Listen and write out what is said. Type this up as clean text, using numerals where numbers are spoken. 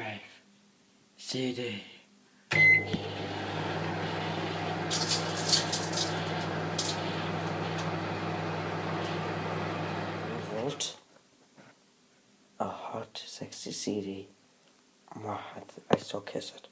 Rave CD. Wrote a hot, sexy CD. I still kiss it.